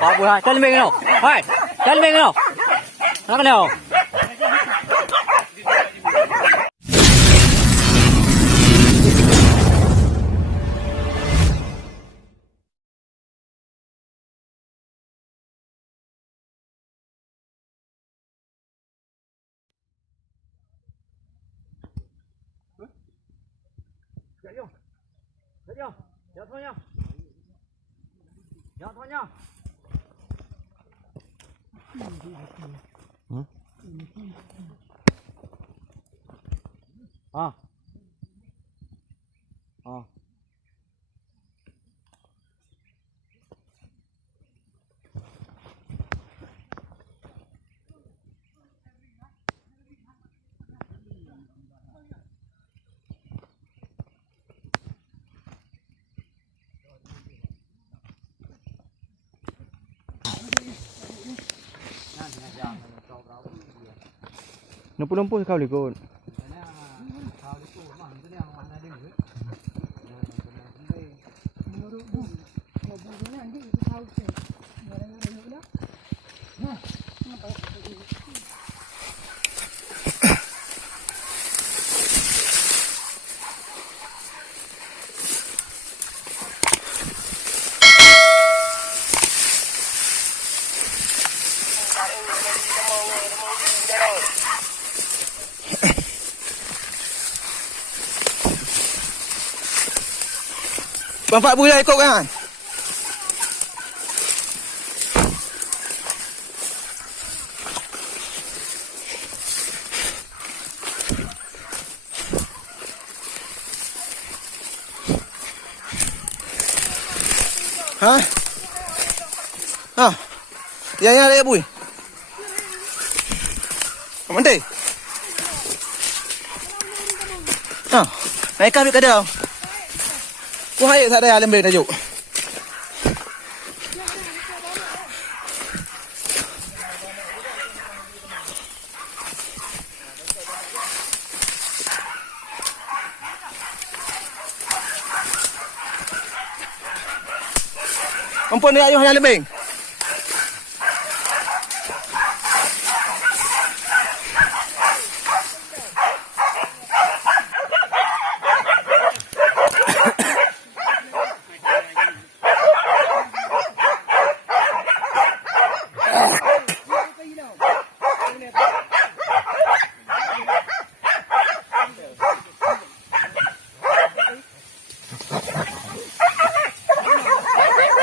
Pak Buhan, chân mình nào. Hai, chân mình nào. Nó cái nào. Dậy vô. Dậy vô. Dậy thôi nha. Dậy thôi nha. À. À. Numpuk-numpuk kau likut. Bapak boleh ikut kan? Hah? Ah. Ya ada bui. Mandi. Ah, naik kami ke dia. Wahai tak ada alam tajuk. Ampun dia ayuh hanya lembing.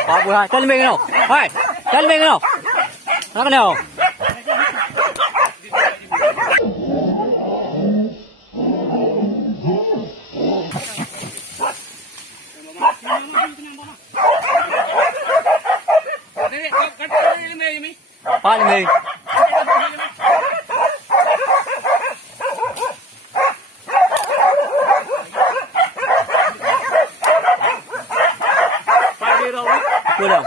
Pak Buhan, chân mình nào. Hai, chân mình nào. Nó cái nào. Pak mình. Chưa đâu.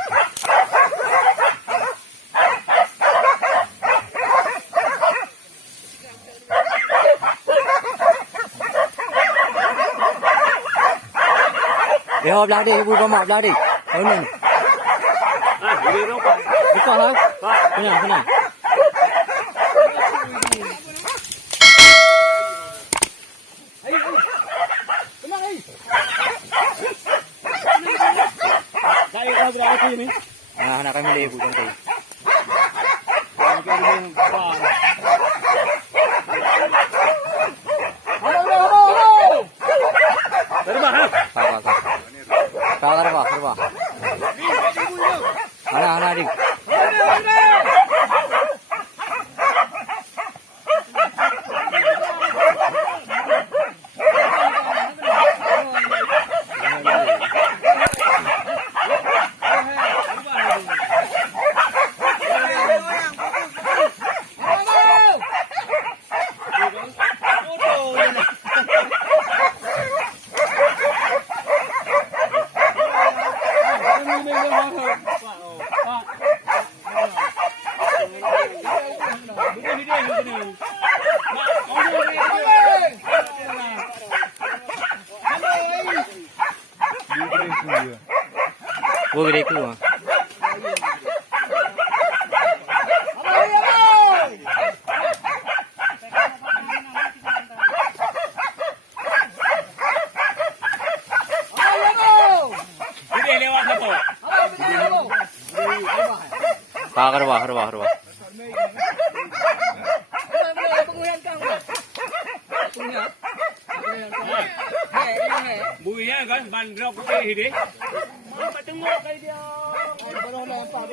Để hộp lại đi, vui con mọp lại đi. Thôi mình. Đi con thôi. Thế nào, thế nào. Anak kami lebu nanti. Serba. Anak adik. Gue gede keluar. Pak ke bawah, ke bawah, ke bawah. Buinya kan bandrok putih ini. Mau tengok kali dia. Udah lewat satu.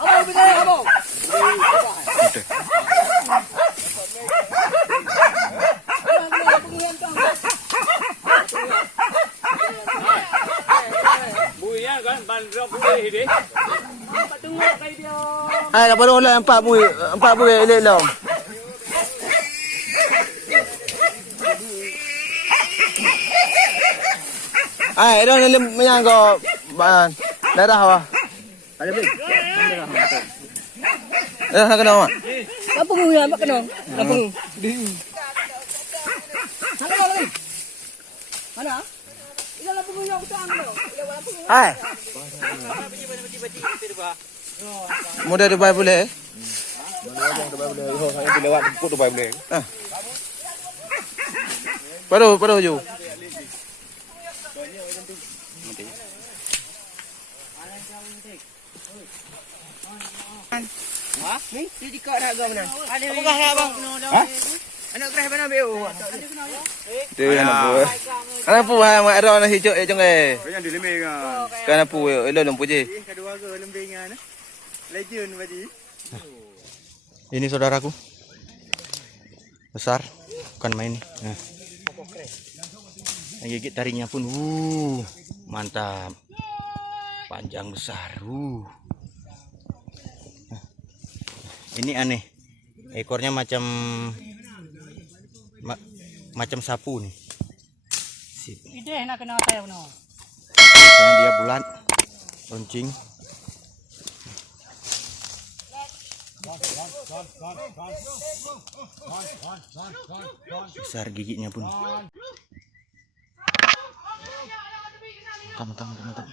Abang benar abang. Buinya kan bandrok putih ini. Mau tengok kali dia. Ai dah baru lah 4 buih elok lam. Ai dah ni menyang ko daerah awak. Ada beli. Dah kena mak. Apa punya mak kena? Apa? Mana lagi? Mana? Ila la punya aku tang lo. Ila wala punya. Ai. Mudah Dubai boleh? Baru je. Ha? Ni dia dikak dah agak mana? Ada apa abang? Ha? Anak kerah mana beu? Tu anak pu. Anak pu hai mak era nak hijau jong eh. Yang di lemeh kan. Kan pu elok lempu je. Kedua ke lembingan. Legend tadi. Ini saudaraku, besar, bukan main nih. Nah, yang gigit taringnya pun, mantap, panjang besar. Nah, ini aneh, ekornya macam sapu nih. Sip. Ide nak kena saya benar. Biasanya dia bulat, runcing. Besar giginya pun. Mantap.